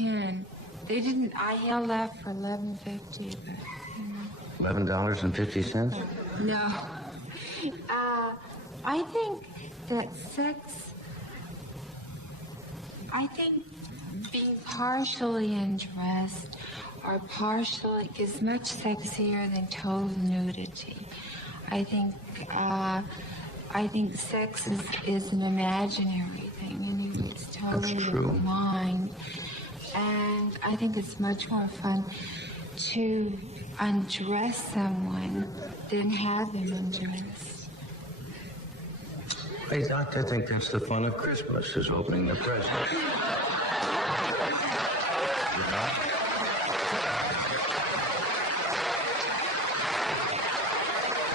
10. They didn't. I held out for $11.50, but $11.50? no. I think that sex. I think being partially undressed or partially is much sexier than total nudity. I think sex is an imaginary thing, and it's totally mind. And I think it's much more fun to undress someone than have them undressed. Hey, Doc, I think that's the fun of Christmas, is opening the presents. You know?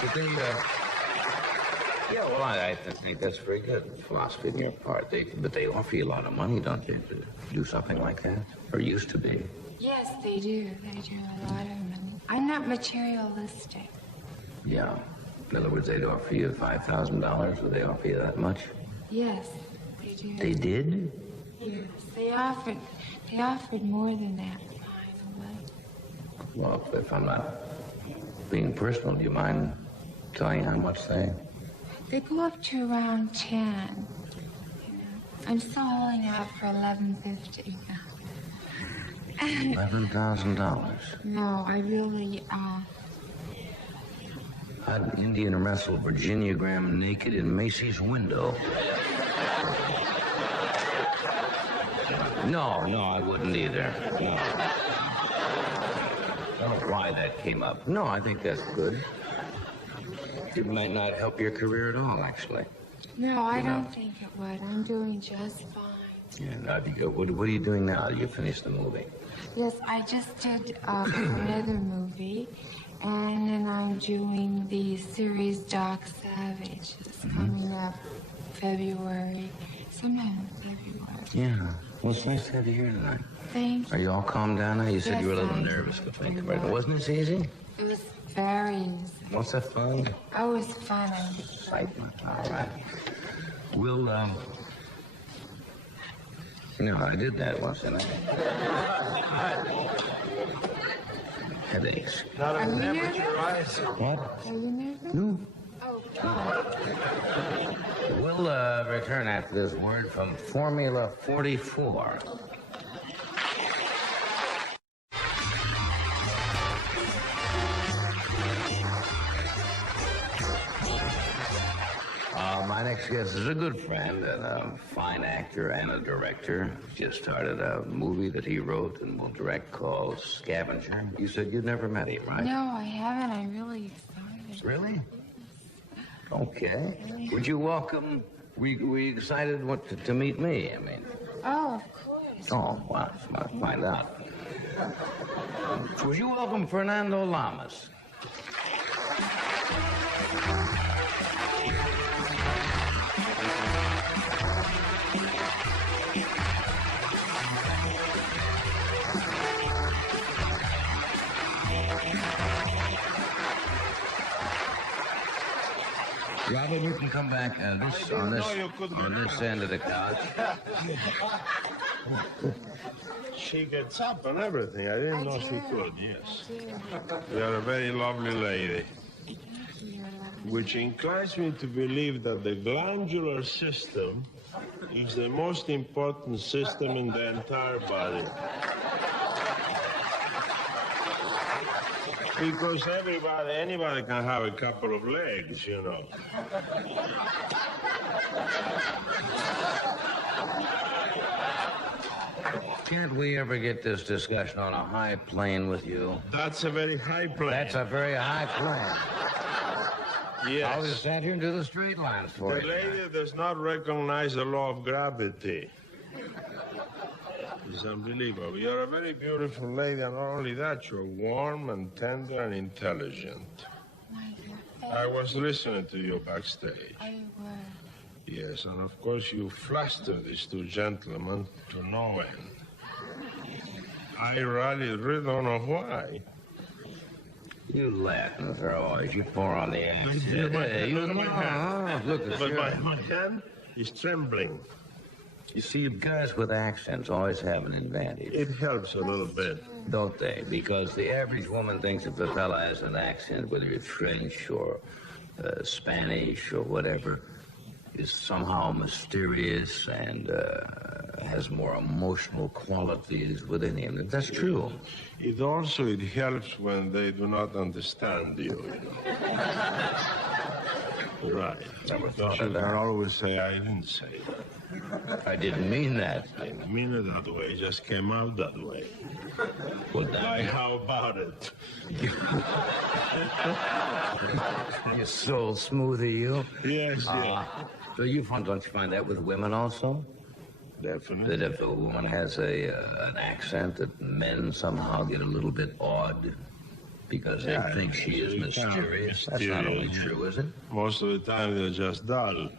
But they, yeah, well, I think that's very good philosophy on your part. But they offer you a lot of money, don't they, to do something like that? Or used to be. Yes, they do. They do a lot of money. I'm not materialistic. Yeah. In other words, they'd offer you $5,000. Would they offer you that much? Yes, they do. They did? Yes, they offered more than that, finally. Well, if I'm not being personal, do you mind telling how much They go up to around 10. You know, I'm still holding out for $11.50. $11,000. No, I really, I'd Indian wrestle Virginia Graham naked in Macy's window. No, I wouldn't either. No. I don't know why that came up. No, I think that's good. It might not help your career at all, actually. No, I don't think it would. I'm doing just fine. Yeah, what are you doing now? You finished the movie? Yes, I just did another movie, and then I'm doing the series Doc Savage. It's coming up February, sometime in February. Yeah. Well, it's nice to have you here tonight. Thank you. Are you all calmed down now? You said you were a little Yes, nervous, but think about it. Wasn't this easy? It was very easy. What's that fun? Oh, it was fun. Excitement. All right. We'll, no, I did that once, didn't I? Headaches. Are you nervous? What? Are you nervous? No. Oh, God. We'll return after this word from Formula 44. My next guest is a good friend and a fine actor and a director. Just started a movie that he wrote and will direct called Scavenger. You said you'd never met him, right? No, I haven't. I'm really excited. Really? Okay. Would you welcome? We decided to meet me, I mean. Oh, of course. Oh, well, I'll find out. Would you welcome Fernando Lamas? Robert, you can come back on this end of the couch. She gets up and everything. I didn't know she could, yes. You're a very lovely lady. Which inclines me to believe that the glandular system is the most important system in the entire body. Because anybody can have a couple of legs, you know. Can't we ever get this discussion on a high plane with you? That's a very high plane. That's a very high plane. Yes. I'll just stand here and do the straight lines for you. The lady does not recognize the law of gravity. It's unbelievable. You're a very beautiful lady, and not only that, you're warm and tender and intelligent. I was listening to you backstage. I were. Yes, and of course you flustered these two gentlemen to no end. I really don't know why. You Latins are always, you pour on the ass. Look at my hand. Look at But my hand is trembling. You see, guys with accents always have an advantage. It helps a little bit. Don't they? Because the average woman thinks if a fella has an accent, whether it's French or Spanish or whatever, is somehow mysterious and has more emotional qualities within him. That's true. It helps when they do not understand you. Right. Never thought You of can that. always say, I didn't say it. I didn't mean that. I didn't mean it that way. It just came out that way. Well, Like, how about it? You're so smooth, are you? Yes, So don't you find that with women also? definitely. That if a woman has an accent, that men somehow get a little bit awed because they think she is mysterious. That's not only true, is it? Most of the time, they're just dull.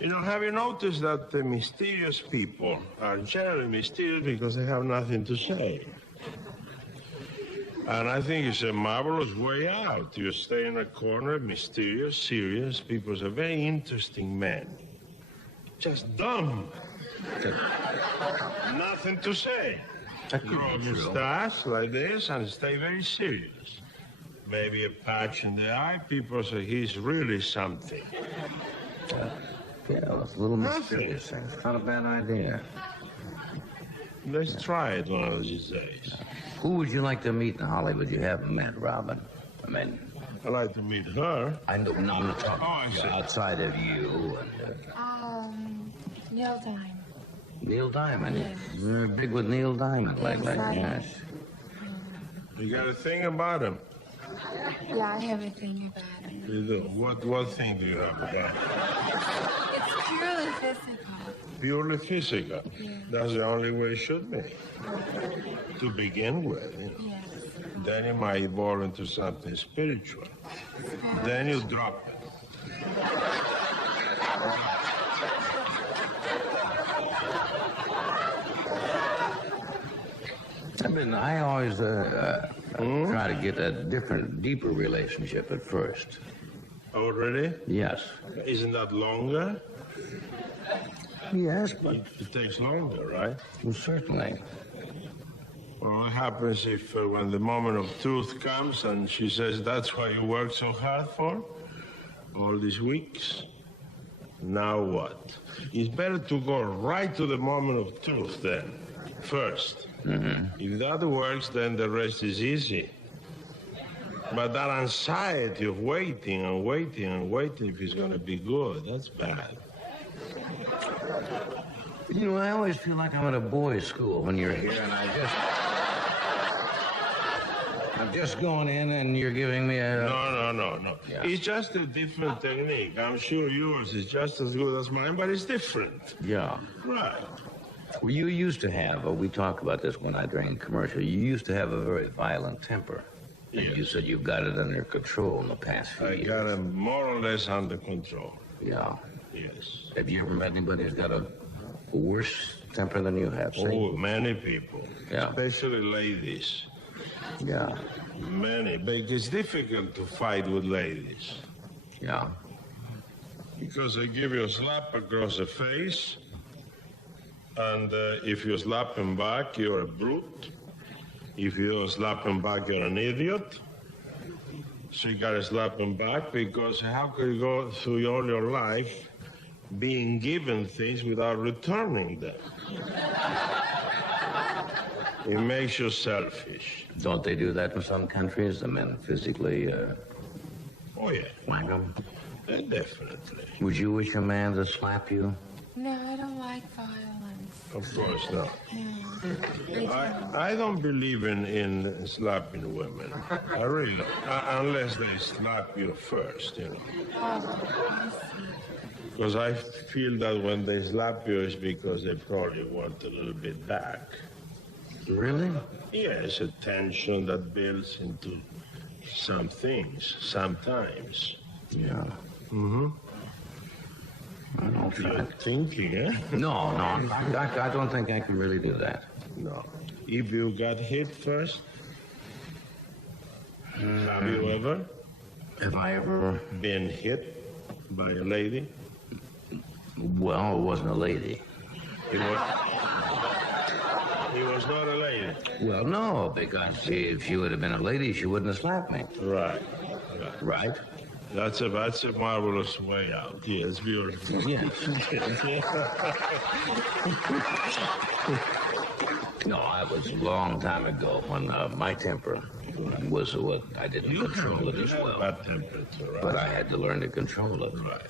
You know, have you noticed that the mysterious people are generally mysterious because they have nothing to say? And I think it's a marvelous way out. You stay in a corner, mysterious, serious. People are very interesting men. Just dumb. Nothing to say. Grow a mustache like this and stay very serious. Maybe a patch in the eye. People say he's really something. Yeah, it's a little mysterious. It's not a bad idea. Let's try it one of these days. Who would you like to meet in Hollywood you haven't met, Robin? I mean, I'd like to meet her. I know, no, I'm not talking I see. outside of you. Neil Diamond. Neil Diamond. Yes. You're big with Neil Diamond lately. Yes, I am. Yes. You got a thing about him? Yeah, I have a thing about him. You do. What thing do you have about him? It's purely physical. Purely physical. Yeah. That's the only way it should be. To begin with, you know. Yes. Then it might evolve into something spiritual. Then you drop it. I always try to get a different, deeper relationship at first. Oh, really? Yes. Isn't that longer? Yes, but It takes longer, right? well, certainly. Well, what happens if when the moment of truth comes and she says, that's why you worked so hard for all these weeks? Now what? It's better to go right to the moment of truth then, first. If that works, then the rest is easy. But that anxiety of waiting and waiting and waiting if it's going to be good, that's bad. You know, I always feel like I'm at a boys' school when you're here, and I'm just going in, and you're giving me a... No. Yeah. It's just a different technique. I'm sure yours is just as good as mine, but it's different. Yeah. Right. Well, you used to have, we talked about this when I drank commercial, you used to have a very violent temper. And Yes. you said you've got it under control in the past few I years. got it more or less under control. Yeah. Yes. Have you ever met anybody who's got a worse temper than you have? Say? Oh, many people. Yeah. Especially ladies. Yeah. Many, but it's difficult to fight with ladies. Yeah. Because they give you a slap across the face, and if you slap them back, you're a brute. If you don't slap them back, you're an idiot. So you gotta slap them back, because how could you go through all your life being given things without returning them? It makes you selfish. Don't they do that in some countries? The men physically Oh, yeah. whack them? Definitely. Would you wish a man to slap you? No, I don't like violence. Of course not. No. I don't believe in slapping women. I really don't. Unless they slap you first, you know. Oh, I see. Because I feel that when they slap you, it's because they probably want a little bit back. Really? Yeah, it's a tension that builds into some things, sometimes. Yeah. Mm-hmm. I don't You're think. thinking, eh? No, I don't think I can really do that. No. If you got hit first, have you ever Have I ever? been hit by a lady? Well, it wasn't a lady. He was not a lady. Well, no, because if she would have been a lady, she wouldn't have slapped me. Right. Right? That's a marvelous way out. Yes, beautiful. Yes. No, I was a long time ago when my temper was what I didn't control it as well. Bad temperature, right? But I had to learn to control it. Right.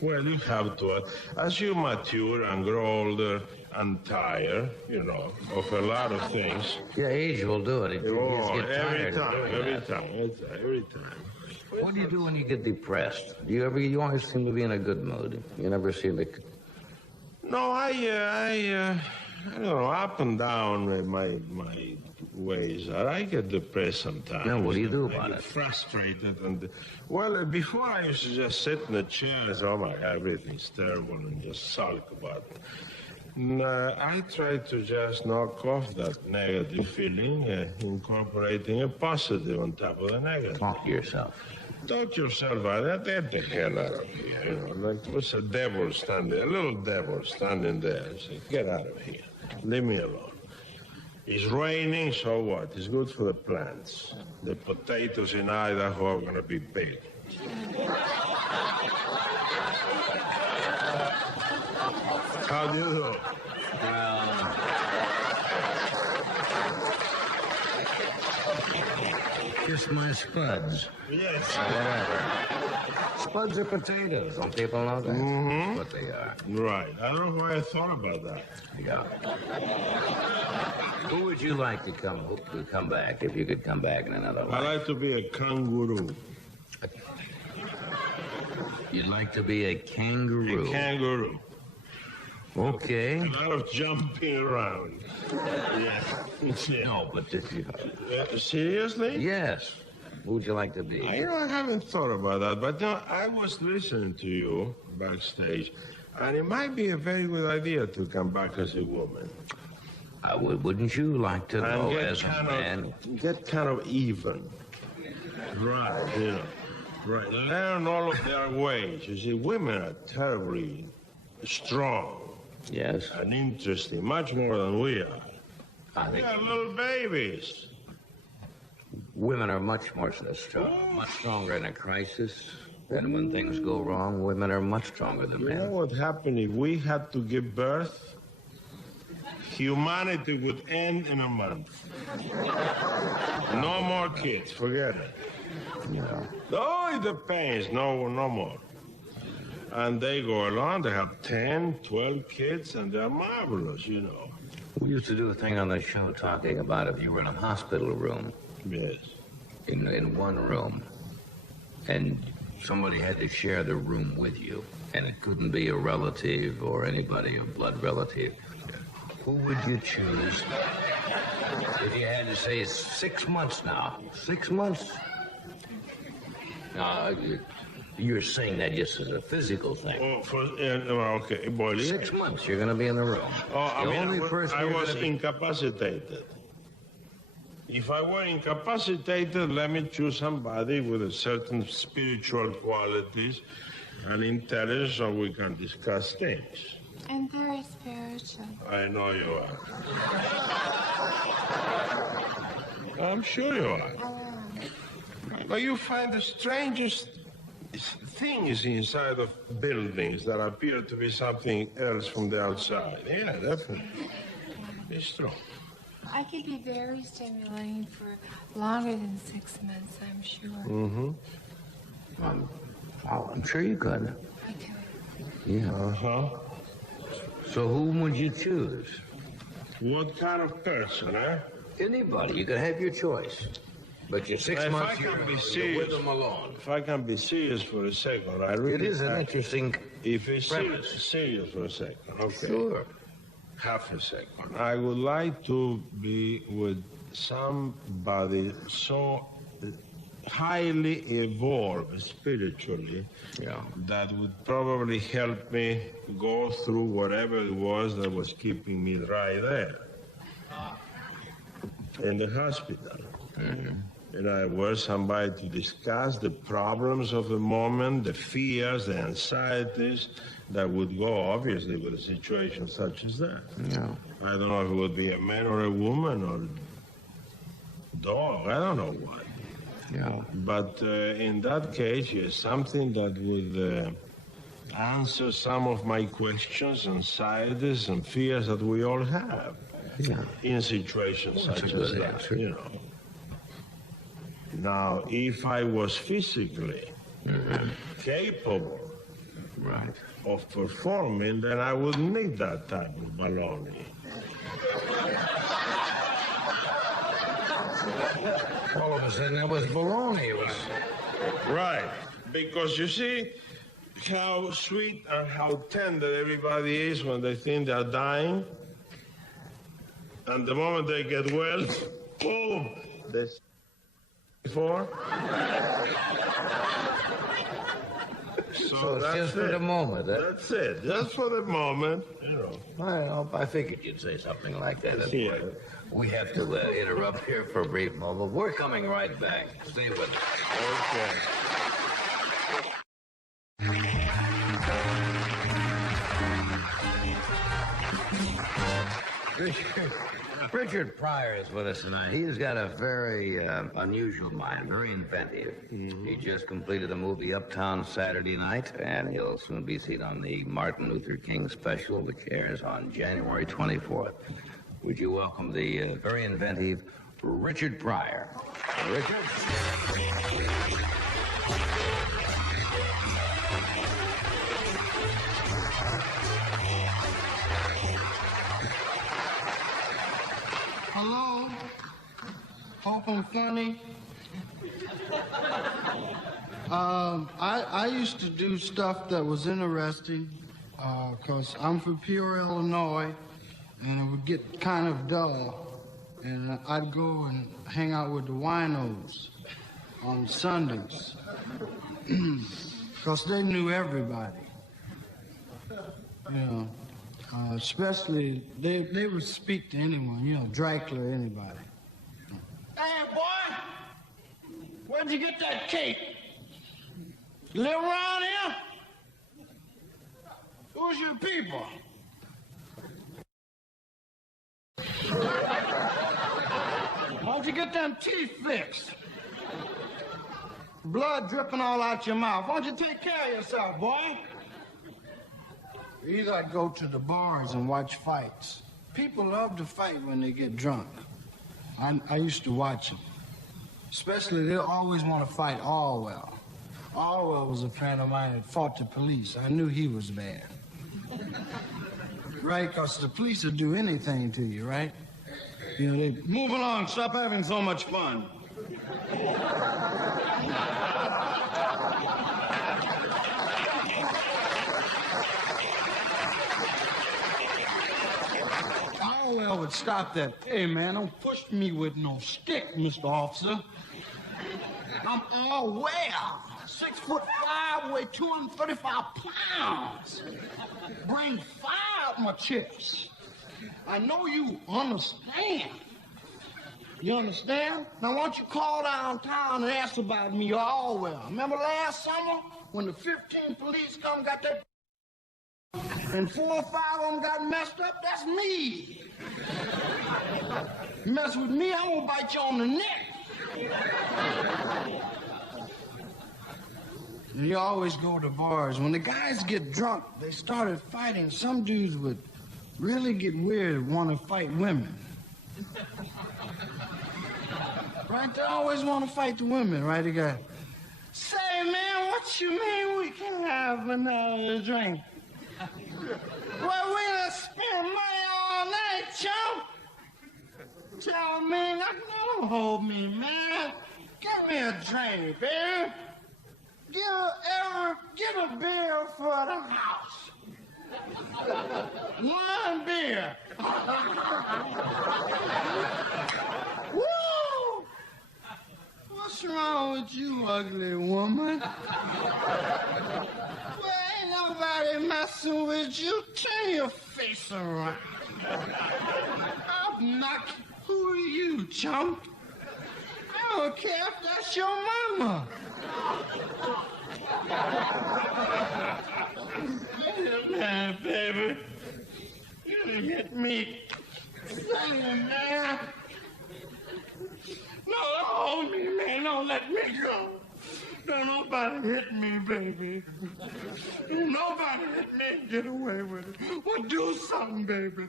Well, you have to. As you mature and grow older and tired, of a lot of things. Yeah, age will do it. You just get every tired time. What do you do when you get depressed? You always seem to be in a good mood. You never seem to... No, I don't know, up and down my ways. I get depressed sometimes. Now, what do you do about I get it? frustrated. Well, before I used to just sit in the chair and say, oh my God, everything's terrible, and just sulk about it. And, I try to just knock off that negative feeling, incorporating a positive on top of the negative. Talk to yourself. Talk yourself out. Get the hell out of here. Like what's a devil standing, a little devil standing there. Say, get out of here. Leave me alone. It's raining, so what? It's good for the plants. The potatoes in Idaho are going to be big. How do you do? Just my spuds. Yes. Whatever. Spuds are potatoes. Don't people know that? Mm-hmm. That's what they are. Right. I don't know why I thought about that. Yeah. Who would you like to come back if you could come back in another life? I like to be a kangaroo. You'd like to be a kangaroo? A kangaroo. Okay. A lot of jumping around. Yeah. No, but did you... Seriously? Yes. Who would you like to be? I haven't thought about that, but I was listening to you backstage, and it might be a very good idea to come back as a woman. Wouldn't you like to know as a man? Get kind of even. Right, Right. Learn all of their ways. You see, women are terribly strong. Yes. And interesting, much more than we are. I think We are little babies. women are much more strong, much stronger in a crisis. And when things go wrong, women are much stronger than You know men. what happened if we had to give birth? Humanity would end in a month. No more kids, forget it. Yeah. Oh, it depends, no more. And they go along, they have 10, 12 kids, and they're marvelous, We used to do a thing on the show talking about if you were in a hospital room, Yes. in one room, and somebody had to share the room with you, and it couldn't be a relative or anybody, a blood relative. Who would you choose if you had to say 6 months now? 6 months? You're saying that just as a physical thing. Oh, okay, boy. 6 months, you're going to be in the room. Oh, The only person I you're was gonna be- incapacitated. If I were incapacitated, let me choose somebody with a certain spiritual qualities and intelligence so we can discuss things. I'm very spiritual. I know you are. I'm sure you are. But you find the strangest things inside of buildings that appear to be something else from the outside. Yeah, definitely. It's true. I could be very stimulating for longer than 6 months, I'm sure. Mm-hmm. I'm sure you could. I could. Yeah. Uh-huh. So whom would you choose? What kind of person, eh? Anybody. You could have your choice. But you're 6 If months, I can you're be with serious, them alone. if I can be serious for a second, I really... It is an interesting If it's premise. serious for a second, okay. Sure. Half a second. I would like to be with somebody so highly evolved spiritually Yeah. that would probably help me go through whatever it was that was keeping me right there in the hospital. In other words, somebody to discuss the problems of the moment, the fears, the anxieties that would go, obviously, with a situation such as that. Yeah. I don't know if it would be a man or a woman or a dog. I don't know what. Yeah. But in that case, yes, something that would answer some of my questions, anxieties, and fears that we all have in situations such as that, answer. you know. Now, if I was physically capable Right. of performing, then I wouldn't need that type of baloney. All of a sudden, it was baloney. It was... Right, because you see how sweet and how tender everybody is when they think they're dying. And the moment they get well, boom, this before. So it's just for the moment, huh? That's it, just for the moment, you know. I figured you'd say something like that. Yeah. We have to interrupt here for a brief moment. We're coming right back. Stay with us. Okay. Richard Pryor is with us tonight. He's got a very unusual mind, very inventive. He just completed the movie Uptown Saturday Night, and he'll soon be seen on the Martin Luther King special, which airs on January 24th. Would you welcome the very inventive Richard Pryor? Richard? Hello? Hope I'm funny. I used to do stuff that was interesting, because I'm from Pryor, Illinois, and it would get kind of dull. And I'd go and hang out with the winos on Sundays, because they knew everybody. You know. Especially, they would speak to anyone, you know, Dracula, anybody. Hey, boy! Where'd you get that cake? You live around here? Who's your people? Why'd you get them teeth fixed? Blood dripping all out your mouth. Why don't you take care of yourself, boy? Either I'd go to the bars and watch fights. People love to fight when they get drunk. I used to watch them. Especially, they always want to fight Orwell. Orwell was a friend of mine that fought the police. I knew he was bad. Right, because the police will do anything to you, right? You know, they move along, stop having so much fun. Orwell would stop that. Hey, man, don't push me with no stick, Mr. Officer. I'm all well. 6'5", weigh 235 pounds. Bring fire up my chest. I know you understand. You understand? Now, why don't you call downtown and ask about me or Orwell? Remember last summer when the 15 police come got that and 4 or 5 of them got messed up? That's me. You mess with me, I'm gonna bite you on the neck. You always go to bars. When the guys get drunk, they started fighting. Some dudes would really get weird and want to fight women. Right? They always want to fight the women, right? They got, say, man, what you mean we can have another drink? Well, we done spent money all night, chump. Tell me, don't hold me, man. Give me a drink, baby. Get a beer for the house. One beer. Woo! What's wrong with you, ugly woman? Well, ain't nobody messing with you. Turn your face around. I'll knock you. Who are you, chump? I don't care if that's your mama. Man, baby, you hit me. Man. No, hold me, man. Don't let me go. Don't nobody hit me, baby. Don't nobody hit me and get away with it. Well, do something, baby.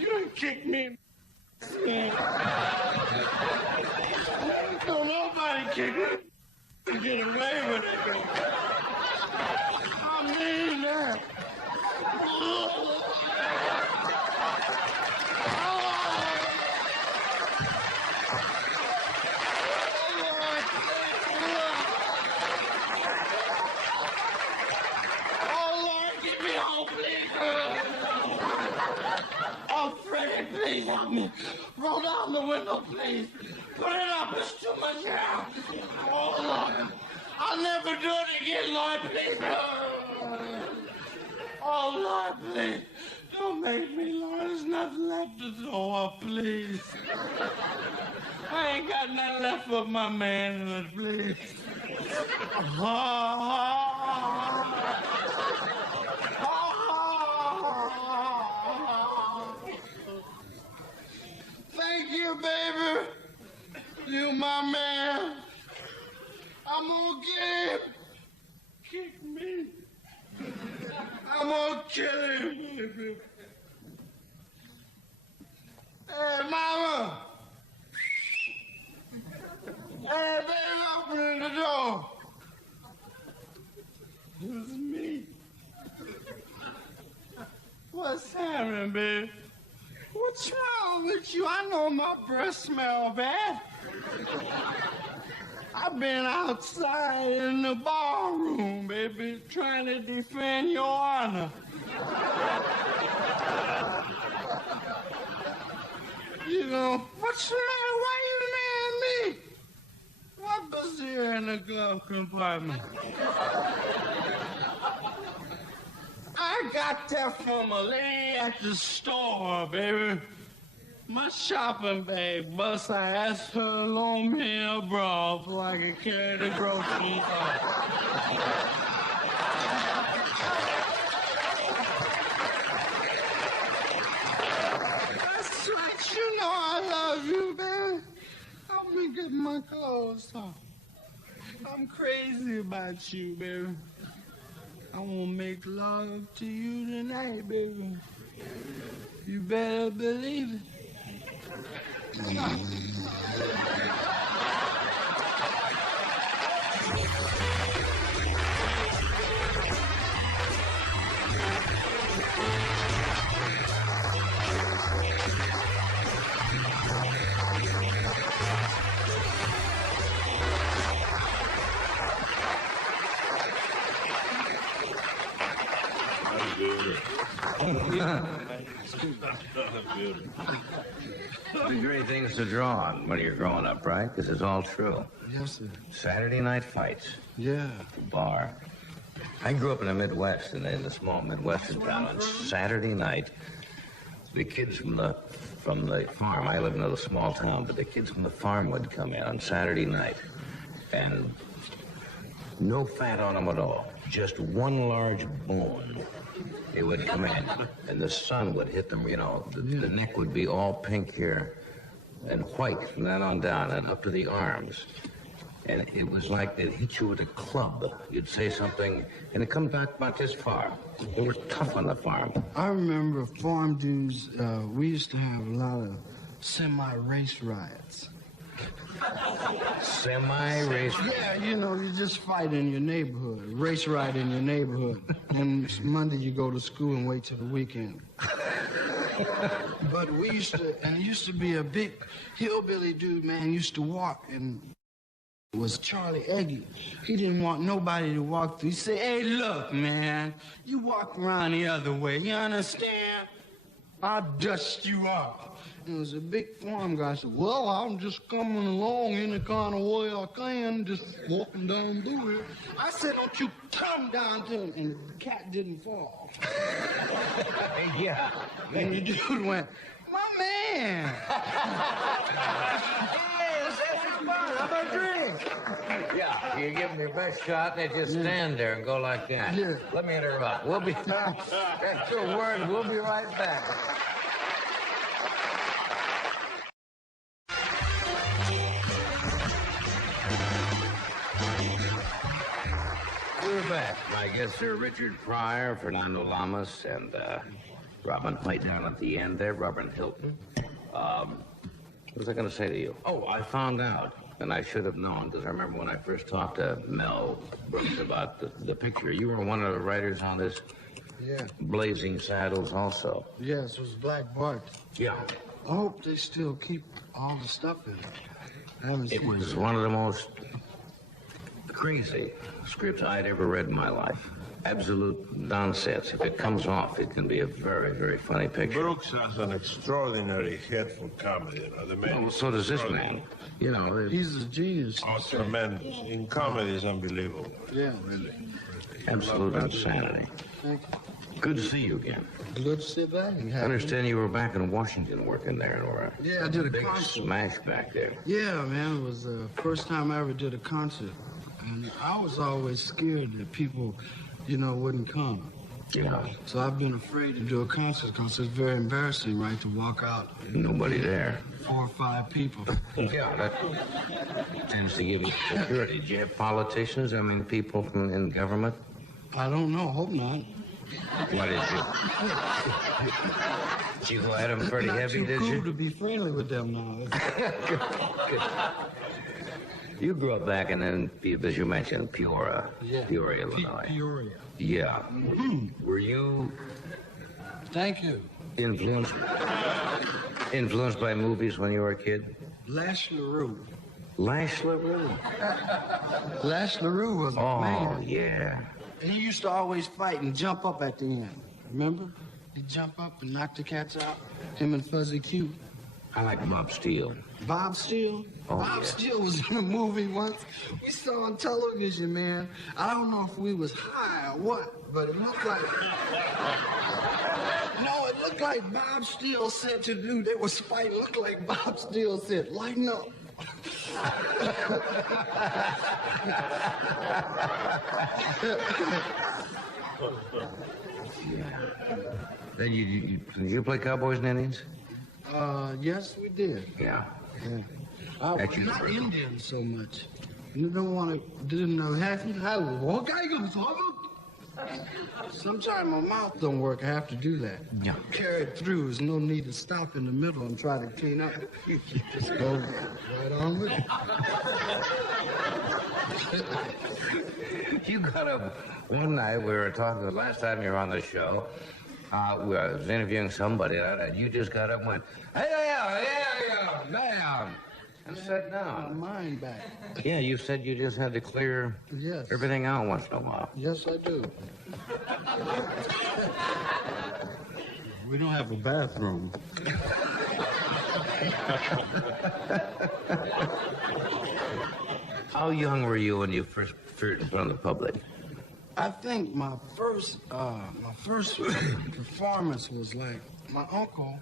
You done kicked me. Don't nobody kick me and get away with it, baby. I mean that. Please help me. Roll down the window, please. Put it up. It's too much air. Oh, Lord. I'll never do it again, Lord. Please. Oh, Lord, please. Don't make me, Lord. There's nothing left to throw up, please. I ain't got nothing left of my manhood, please. Thank you, baby. You my man. I'm gonna get him. Kick me. I'm gonna kill him, baby. Hey, mama. Hey, baby, open the door. It's me. What's happening, baby? What's wrong with you? I know my breath smell bad. I've been outside in the ballroom, baby, trying to defend your honor. You know, what's the matter? Why you mad at me? What was here in the glove compartment? I got that from a lady at the store, baby. My shopping bag bust. I asked her to loan me a bra so I could carry the groceries off. That's right. You know I love you, baby. Help me get my clothes off. I'm crazy about you, baby. I want to make love to you tonight, baby. You better believe it. The great things to draw on when you're growing up, right? Because it's all true. Yes, sir. Saturday night fights. Yeah. Bar. I grew up in the Midwest, in the small Midwestern town. On Saturday night, the kids from the farm, I live in a small town, but the kids from the farm would come in on Saturday night. And no fat on them at all. Just one large bone. They would come in, and the sun would hit them, you know, the neck would be all pink here and white from that on down and up to the arms. And it was like they'd hit you with a club. You'd say something, and it comes back about this far. They were tough on the farm. I remember farm dudes, we used to have a lot of semi-race riots. Semi-race? Yeah, you know, you just fight in your neighborhood, race riot in your neighborhood. And Monday you go to school and wait till the weekend. But we used to, and it used to be a big hillbilly dude, man, used to walk, and it was Charlie Eggy. He didn't want nobody to walk through. He said, hey, look, man, you walk around the other way, you understand? I'll dust you off. And it was a big farm guy. I said, well, I'm just coming along any kind of way I can, just walking down through here. I said, don't you come down to him. And the cat didn't fall. Yeah. And the dude went, my man. Hey, let's have some fun. How about a drink? Yeah, you give them your best shot, and they just stand there and go like that. Yeah. Let me interrupt. We'll be... That's your word. We'll be right back. We're back. My guests are Richard Pryor, Fernando Lamas, and Robin White down at the end there, Robert Hilton. What was I going to say to you? Oh, I found out, and I should have known, because I remember when I first talked to Mel Brooks about the picture. You were one of the writers on this. Yeah. Blazing Saddles also. Yes, it was Black Bart. Yeah. I hope they still keep all the stuff in it. I haven't It seen was one of the most crazy scripts I'd ever read in my life. Absolute nonsense. If it comes off, it can be a very, very funny picture. Brooks has an extraordinary head for comedy. You know, the man. Well, so does this man. You know, He's a genius. Oh, tremendous. In comedy, is unbelievable. Yeah. Really. absolute insanity. Thank you. Good to see you again. Good to sit back. I understand you were back in Washington working there, or Yeah, I did a big concert. smash back there. Yeah, man, it was the first time I ever did a concert. And I was always scared that people, wouldn't come. Yeah. So I've been afraid to do a concert because it's very embarrassing, right, to walk out. Nobody there. 4 or 5 people. Yeah, that tends to give you security. Do you have politicians, people in government? I don't know, hope not. What did you? Did you go at them pretty Not heavy, too did cool you? to be friendly with them now. You grew up back in, as you mentioned, Peoria, Illinois. Peoria. Yeah. Were you Thank you. influenced by movies when you were a kid? Lash LaRue. Lash LaRue. Lash LaRue was a Oh, man. yeah. And he used to always fight and jump up at the end. Remember? He'd jump up and knock the cats out. Him and Fuzzy Q. I like Bob Steele. Bob Steele? Oh, Bob yeah. Steele was in a movie once. We saw on television, man. I don't know if we was high or what, but it looked like... No, it looked like Bob Steele said to the dude they was fighting. It looked like Bob Steele said, lighten up. Then did you play Cowboys and Indians? Yes, we did. Yeah. Yeah. That's you. Not Indian so much. You don't want to, didn't know half you how sometimes my mouth don't work. I have to do that. Yeah. Carry it through. There's no need to stop in the middle and try to clean up. Just go right on with it. You got up one night. We were talking the last time you were on the show. I was interviewing somebody, and you just got up and went, yeah, bam, and sat My down. mind back. Yeah, you said you just had to clear Yes. everything out once in a while. Yes, I do. We don't have a bathroom. How young were you when you first appeared in front of the public? I think my first performance was like my uncle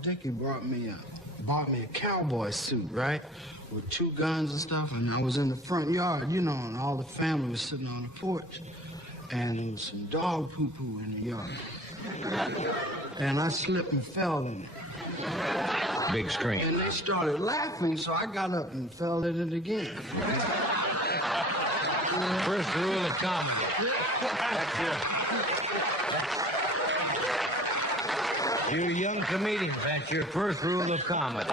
Dickie bought me a cowboy suit, right, with 2 guns and stuff, and I was in the front yard, and all the family was sitting on the porch, and there was some dog poo-poo in the yard, and I slipped and fell in it, Big screen. and they started laughing, so I got up and fell in it again. First rule of comedy. That's you young comedians, that's your first rule of comedy.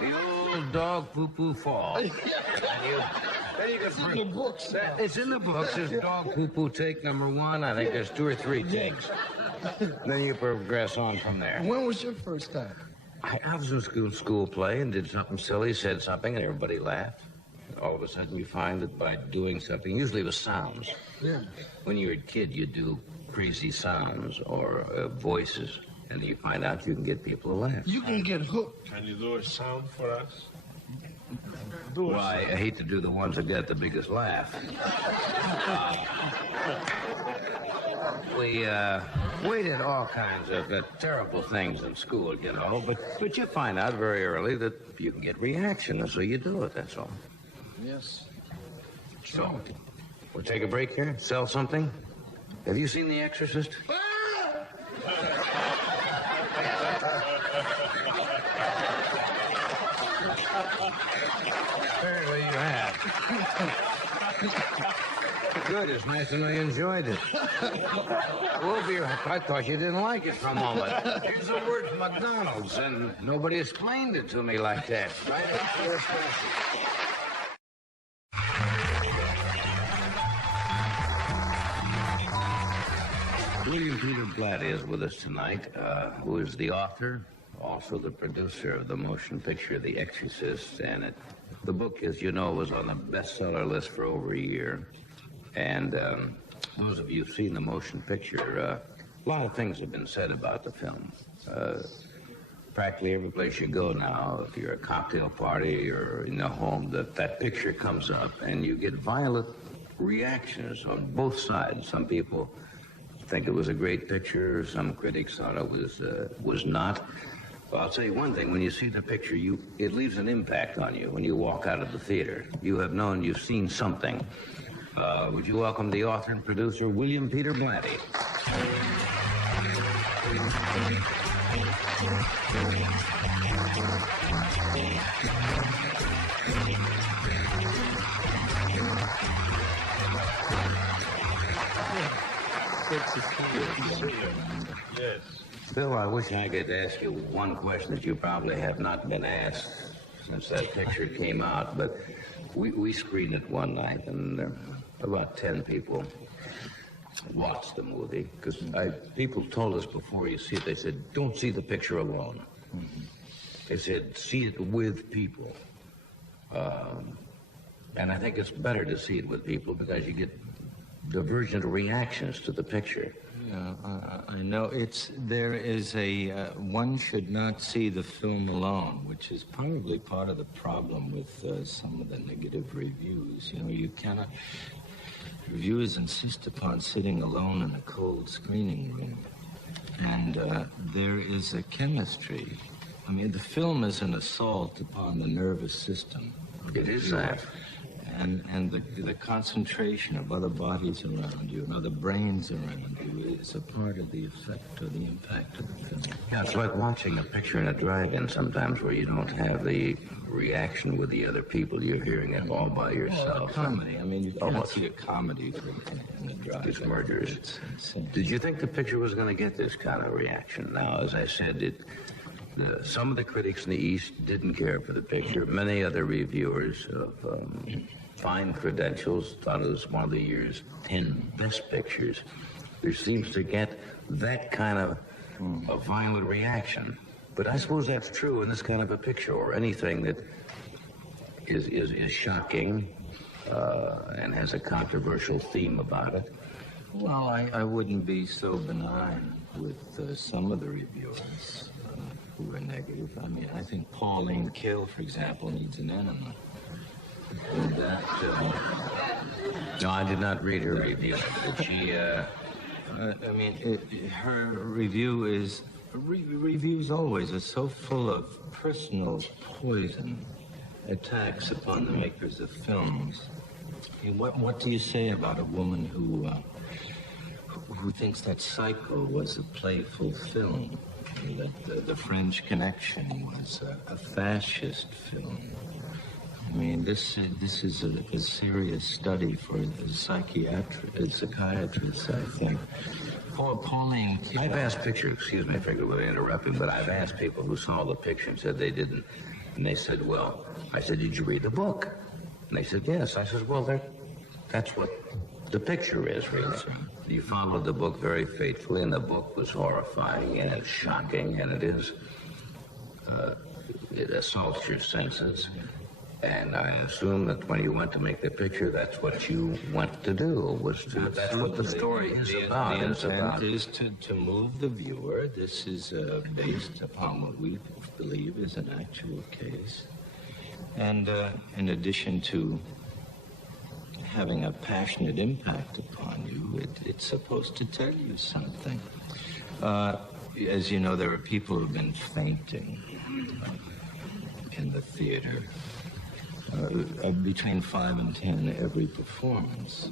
The old dog poo-poo fall. And It's in the books. It's in the books. There's dog poo-poo take number 1. I think there's 2 or 3 takes. Then you progress on from there. When was your first time? I was in school play and did something silly, said something, and everybody laughed. All of a sudden you find that by doing something, usually with sounds. Yeah. When you're a kid, you do crazy sounds or voices, and you find out you can get people to laugh. You can get hooked. Can you do a sound for us? Do Well, a I sound. hate to do the ones that get the biggest laugh. We did all kinds of terrible things in school, you know, but you find out very early that you can get reaction, and so you do it, that's all. Yes. So, we'll take a break here, sell something. Have you seen The Exorcist? Apparently you have. Good, it's nice to know you enjoyed it. We'll be right. I thought you didn't like it for a moment. Here's a word from McDonald's, and nobody explained it to me like that. Right? William Peter Blatty is with us tonight, who is the author, also the producer of the motion picture The Exorcist, and the book, as you know, was on the bestseller list for over a year. And those of you who've seen the motion picture, a lot of things have been said about the film. Practically every place you go now, if you're at a cocktail party or in a home, that picture comes up, and you get violent reactions on both sides. Some people think it was a great picture. Some critics thought it was not. Well, I'll tell you one thing. When you see the picture, it leaves an impact on you when you walk out of the theater. You have known you've seen something. Would you welcome the author and producer, William Peter Blatty? Yes. Bill, I wish I could ask you one question that you probably have not been asked since that picture came out, but we screened it one night, and about 10 people watched the movie, because people told us before you see it, they said, don't see the picture alone. Mm-hmm. They said, see it with people. And I think it's better to see it with people because you get divergent reactions to the picture. Yeah, I know. There is one should not see the film alone, which is probably part of the problem with some of the negative reviews. You know, you cannot, reviewers insist upon sitting alone in a cold screening room. And there is a chemistry. I mean, the film is an assault upon the nervous system. It is that. And the concentration of other bodies around you and other brains around you is a part of the effect or the impact of the film. Yeah, it's like watching a picture in a drive-in sometimes where you don't have the reaction with the other people. You're hearing it all by yourself. Well, a comedy. I mean, you can't see a comedy in a drive-in. It's murderous. It's insane. Did you think the picture was going to get this kind of reaction? Now, as I said, some of the critics in the East didn't care for the picture. Many other reviewers of fine credentials thought it was one of the year's 10 best pictures. There seems to get that kind of a violent reaction. But I suppose that's true in this kind of a picture, or anything that is shocking and has a controversial theme about it. Well, I wouldn't be so benign with some of the reviewers who were negative. I mean, I think Pauline Kael, for example, needs an enema. And that, No, I did not read her review. Did she, I mean, her review is... Reviews always are so full of personal poison attacks upon the makers of films. What do you say about a woman who thinks that Psycho was a playful film, that the French Connection was a fascist film? I mean, this is a serious study for psychiatrists, I think. Pauline... I've asked excuse me if I could interrupt you, but I've asked people who saw the picture and said they didn't. And they said, well, I said, did you read the book? And they said, yes. I said, well, that's what the picture is, really. You followed the book very faithfully, and the book was horrifying, and it's shocking, and it is... it assaults your senses. And I assume that when you went to make the picture, that's what you went to do, that's what the story is about. The intent is to move the viewer. This is based upon what we believe is an actual case. And in addition to having a passionate impact upon you, it's supposed to tell you something. As you know, there are people who've been fainting in the theater, between 5 and 10 every performance.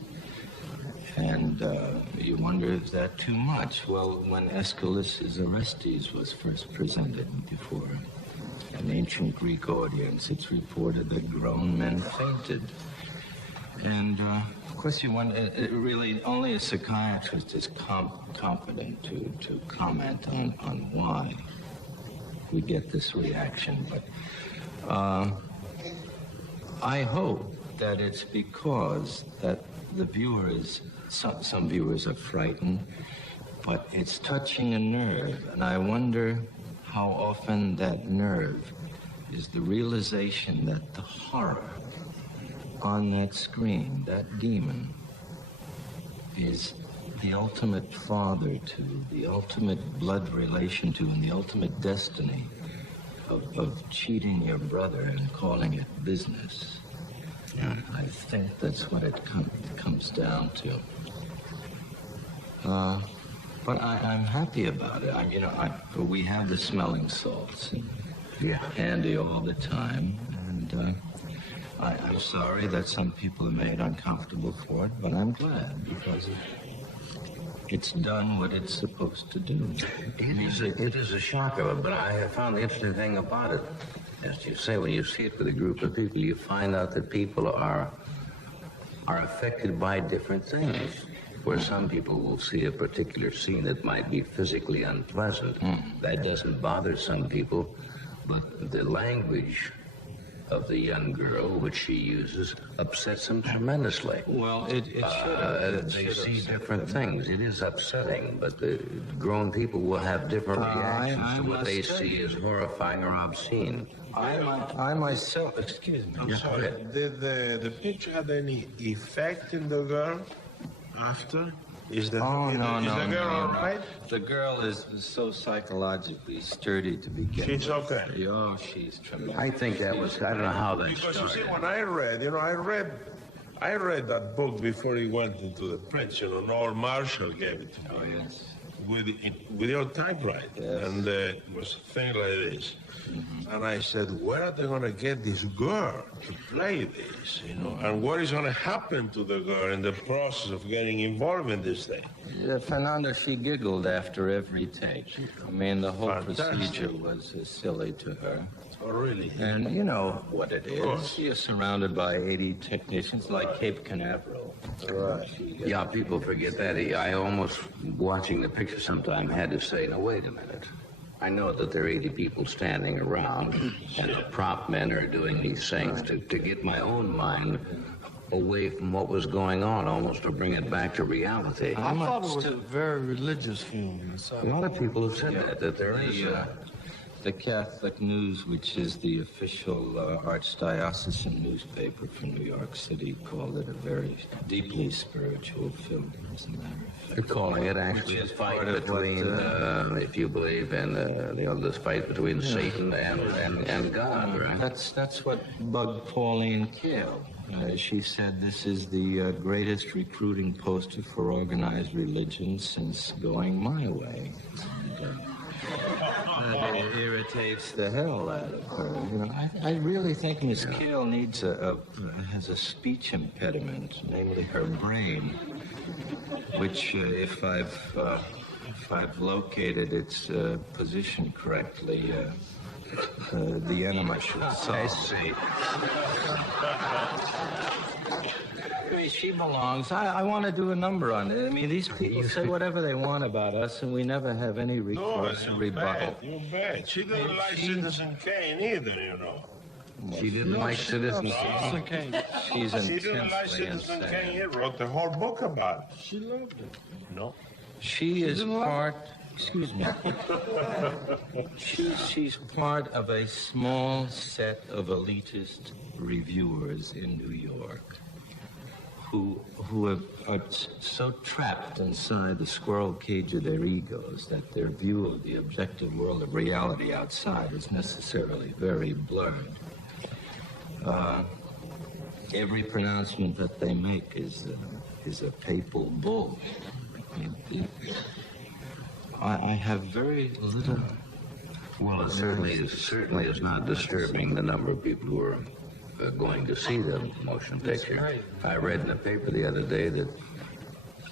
And you wonder, is that too much? Well, when Aeschylus's Orestes was first presented before an ancient Greek audience, it's reported that grown men fainted. And, of course, you wonder, really, only a psychiatrist is competent to comment on why we get this reaction. But I hope that it's because that the viewers, some viewers are frightened, but it's touching a nerve, and I wonder how often that nerve is the realization that the horror on that screen, that demon, is the ultimate father to, the ultimate blood relation to, and the ultimate destiny of cheating your brother and calling it business. Yeah, I think that's what it comes down to. But I'm happy about it. We have the smelling salts handy all the time, and I'm sorry that some people are made uncomfortable for it, but I'm glad because it's done what it's supposed to do. It is a shocker, but I have found the interesting thing about it, as you say, when you see it with a group of people, you find out that people are affected by different things. Where some people will see a particular scene that might be physically unpleasant. That doesn't bother some people, but the language of the young girl, which she uses, upsets them tremendously. Well, it should. They see different things. It is upsetting, but the grown people will have different reactions to what they see as horrifying or obscene. I myself, excuse me. I'm sorry. Did the picture have any effect in the girl after? Is the girl all right? The girl is so psychologically sturdy to begin with. She's okay. Oh, she's tremendous. I think that was, I don't know how that Because started. you see, when I read that book before he went into the press, Noel Marshall gave it to me. Oh, yes. With your typewriter. Yes. And it was a thing like this. Mm-hmm. And I said, where are they going to get this girl to play this, And what is going to happen to the girl in the process of getting involved in this thing? Fernando, she giggled after every take. I mean, the whole procedure was silly to her. Oh, really? And you know what it is. You're surrounded by 80 technicians like Cape Canaveral. Right. Yeah, people forget that. I almost, watching the picture sometime, had to say, no, wait a minute. I know that there are 80 people standing around, and the prop men are doing these things to get my own mind away from what was going on, almost to bring it back to reality. I thought it was a very religious film. A lot of people have said that there is... The Catholic News, which is the official archdiocesan newspaper from New York City, called it a very deeply spiritual film, as a matter of fact. They're calling it actually a fight between, if you believe in this fight between Satan and God, right? That's what bugged Pauline Kael. She said this is the greatest recruiting poster for organized religion since Going My Way. It irritates the hell out of her. I really think Miss Kael has a speech impediment, namely her brain, which, if I've located its position correctly, the enema should solve. I see. I mean, she belongs. I want to do a number on it. I mean, these people say whatever they want about us, and we never have any recourse or rebuttal. You bet. She didn't like Citizen Kane either, She didn't like Citizen Kane. She's She didn't like intensely Citizen Kane. insane. He wrote the whole book about it. She loved it. No. She is part. Excuse me. She's part of a small set of elitist reviewers in New York who are so trapped inside the squirrel cage of their egos that their view of the objective world of reality outside is necessarily very blurred. every pronouncement that they make is a papal bull. I have very little. Well, it certainly is not disturbing the number of people who are going to see the motion picture. I read in the paper the other day that,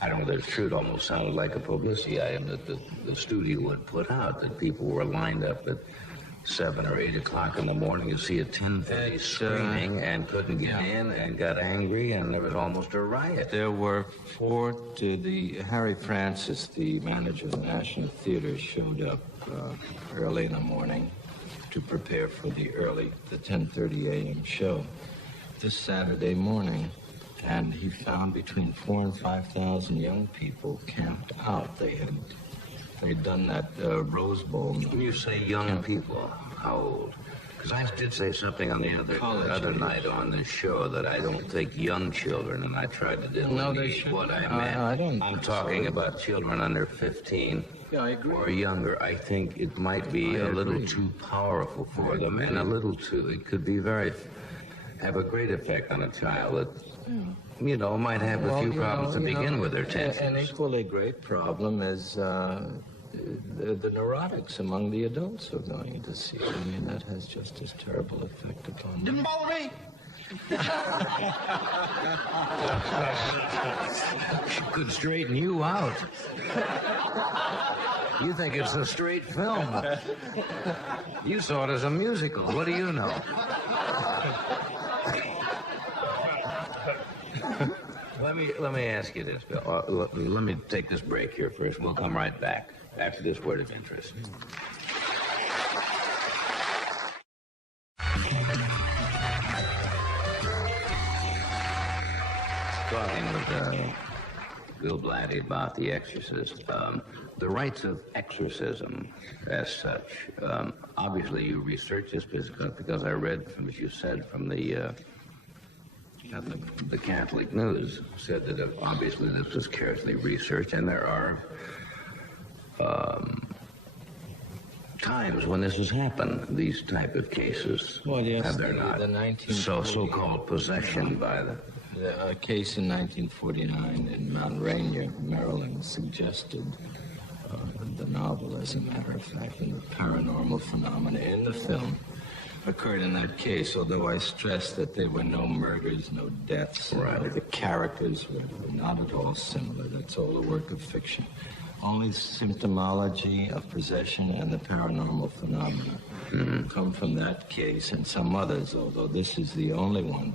I don't know if it's true, it almost sounded like a publicity item that the studio had put out, that people were lined up at 7 or 8 o'clock in the morning to see a 10:30 screening and couldn't get in and got angry, and there was almost a riot. There were Harry Francis, the manager of the National Theater, showed up early in the morning to prepare for the 10:30 a.m. show this Saturday morning, and he found between 4,000 and 5,000 young people camped out. They'd done that Rose Bowl. When you say young people, how old? Because I did say something on the other night on this show that I don't think young children, and I tried to delineate what I meant. I'm talking about children under 15 or younger. I think it might be a little too powerful for them, and it could be have a great effect on a child that, might have a few problems to begin with their tensions. An equally great problem is the neurotics among the adults who are going to see it. I mean, that has just as terrible effect upon them. Didn't bother me. Could straighten you out. You think it's a straight film. You saw it as a musical. What do you know? Let me ask you this, Bill. Let me take this break here first. We'll come right back after this word of interest. Talking with Bill Blatty about The Exorcist. The rites of exorcism, as such. Obviously, you researched this because I read, from, as you said, from the Catholic News, said that obviously this was carefully researched, and there are times when this has happened, these type of cases. Well, yes, have there not? So-called possession by a case in 1949 in Mount Rainier, Maryland, suggested the novel, as a matter of fact, and the paranormal phenomena in the film occurred in that case, although I stressed that there were no murders, no deaths. Right. The characters were not at all similar. That's all a work of fiction. Only symptomology of possession and the paranormal phenomena come from that case and some others, although this is the only one